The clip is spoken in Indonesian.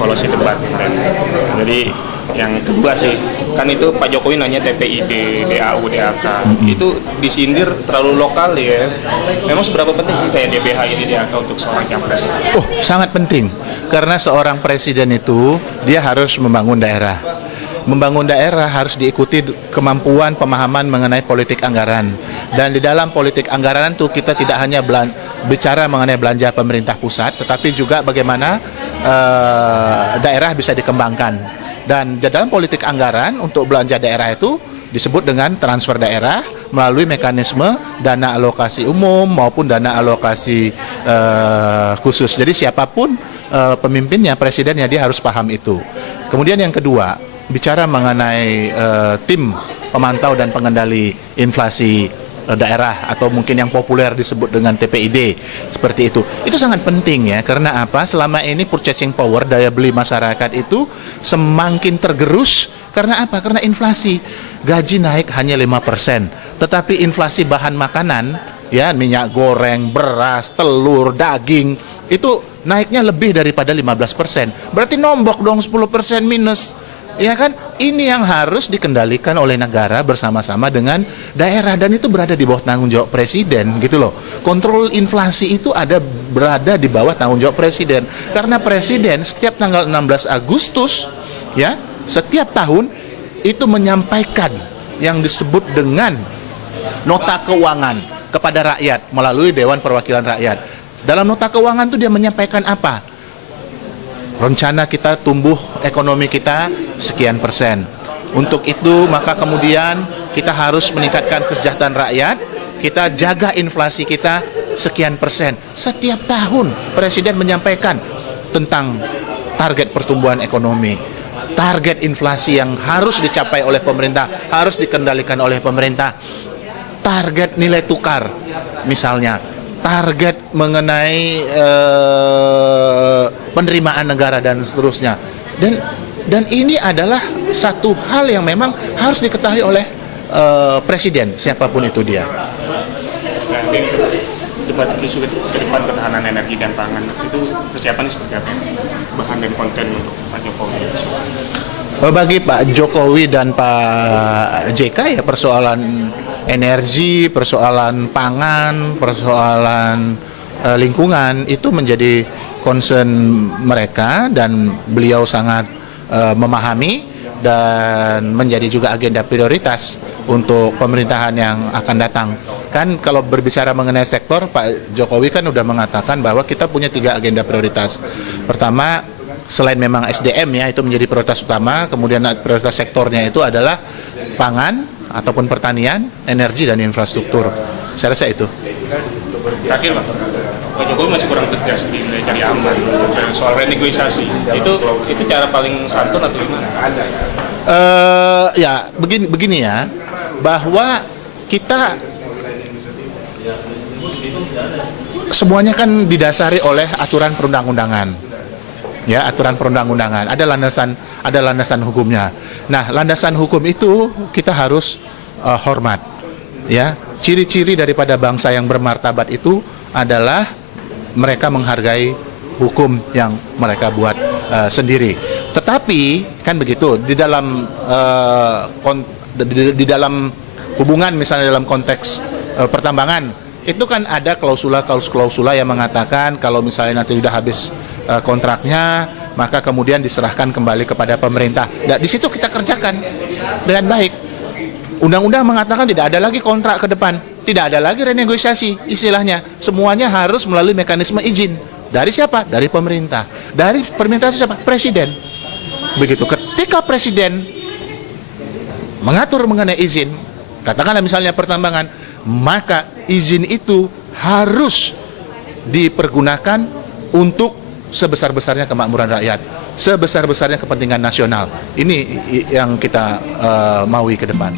evaluasi debat kemarin. Jadi yang kedua sih, kan itu Pak Jokowi nanya TPID, DAU, DAK, itu disindir terlalu lokal ya. Memang seberapa penting sih kayak DBH ini DAK untuk seorang capres? Oh, sangat penting. Karena seorang presiden itu, dia harus membangun daerah. Membangun daerah harus diikuti kemampuan pemahaman mengenai politik anggaran. Dan di dalam politik anggaran itu kita tidak hanya bicara mengenai belanja pemerintah pusat, tetapi juga bagaimana daerah bisa dikembangkan. Dan di dalam politik anggaran untuk belanja daerah itu disebut dengan transfer daerah melalui mekanisme dana alokasi umum maupun dana alokasi khusus. Jadi siapapun pemimpinnya, presidennya, dia harus paham itu. Kemudian yang kedua, bicara mengenai tim pemantau dan pengendali inflasi daerah atau mungkin yang populer disebut dengan TPID seperti itu sangat penting ya. Karena apa? Selama ini purchasing power, daya beli masyarakat itu semakin tergerus. Karena apa? Karena inflasi. Gaji naik hanya 5%, tetapi inflasi bahan makanan, ya, minyak goreng, beras, telur, daging, itu naiknya lebih daripada 15%. Berarti nombok dong, 10% minus. Ya kan, ini yang harus dikendalikan oleh negara bersama-sama dengan daerah, dan itu berada di bawah tanggung jawab presiden gitu loh. Kontrol inflasi itu berada di bawah tanggung jawab presiden, karena presiden setiap tanggal 16 Agustus ya, setiap tahun itu menyampaikan yang disebut dengan nota keuangan kepada rakyat melalui Dewan Perwakilan Rakyat. Dalam nota keuangan itu dia menyampaikan apa? Rencana kita tumbuh ekonomi kita sekian persen. Untuk itu maka kemudian kita harus meningkatkan kesejahteraan rakyat, kita jaga inflasi kita sekian persen. Setiap tahun Presiden menyampaikan tentang target pertumbuhan ekonomi, target inflasi yang harus dicapai oleh pemerintah, harus dikendalikan oleh pemerintah, target nilai tukar misalnya, target mengenai penerimaan negara dan seterusnya. Dan ini adalah satu hal yang memang harus diketahui oleh presiden siapapun itu dia. Nah, ini debat isu ke depan ketahanan energi dan pangan itu persiapannya seperti apa? Bahan dan konten untuk Pak Jokowi. Bagi Pak Jokowi dan Pak JK ya, persoalan energi, persoalan pangan, persoalan lingkungan itu menjadi concern mereka, dan beliau sangat memahami dan menjadi juga agenda prioritas untuk pemerintahan yang akan datang. Kan kalau berbicara mengenai sektor, Pak Jokowi kan udah mengatakan bahwa kita punya 3 agenda prioritas. Pertama, selain memang SDM ya, itu menjadi prioritas utama, kemudian prioritas sektornya itu adalah pangan ataupun pertanian, energi, dan infrastruktur. Saya rasa itu. Terakhir Pak Jokowi masih kurang tegas di cari aman soal renegosiasi. Itu cara paling santun atau gimana? Ya begini ya, bahwa kita semuanya kan didasari oleh aturan perundang-undangan. Ya, aturan perundang-undangan, ada landasan hukumnya. Nah, landasan hukum itu kita harus hormat. Ya, ciri-ciri daripada bangsa yang bermartabat itu adalah mereka menghargai hukum yang mereka buat sendiri. Tetapi kan begitu, di dalam hubungan, misalnya dalam konteks pertambangan, itu kan ada klausula yang mengatakan kalau misalnya nanti sudah habis kontraknya, maka kemudian diserahkan kembali kepada pemerintah. Nah, di situ kita kerjakan dengan baik. Undang-undang mengatakan tidak ada lagi kontrak ke depan, tidak ada lagi renegosiasi istilahnya. Semuanya harus melalui mekanisme izin. Dari siapa? Dari pemerintah. Dari pemerintah itu siapa? Presiden. Begitu. Ketika presiden mengatur mengenai izin, katakanlah misalnya pertambangan, maka izin itu harus dipergunakan untuk sebesar-besarnya kemakmuran rakyat, sebesar-besarnya kepentingan nasional. Ini yang kita maui ke depan.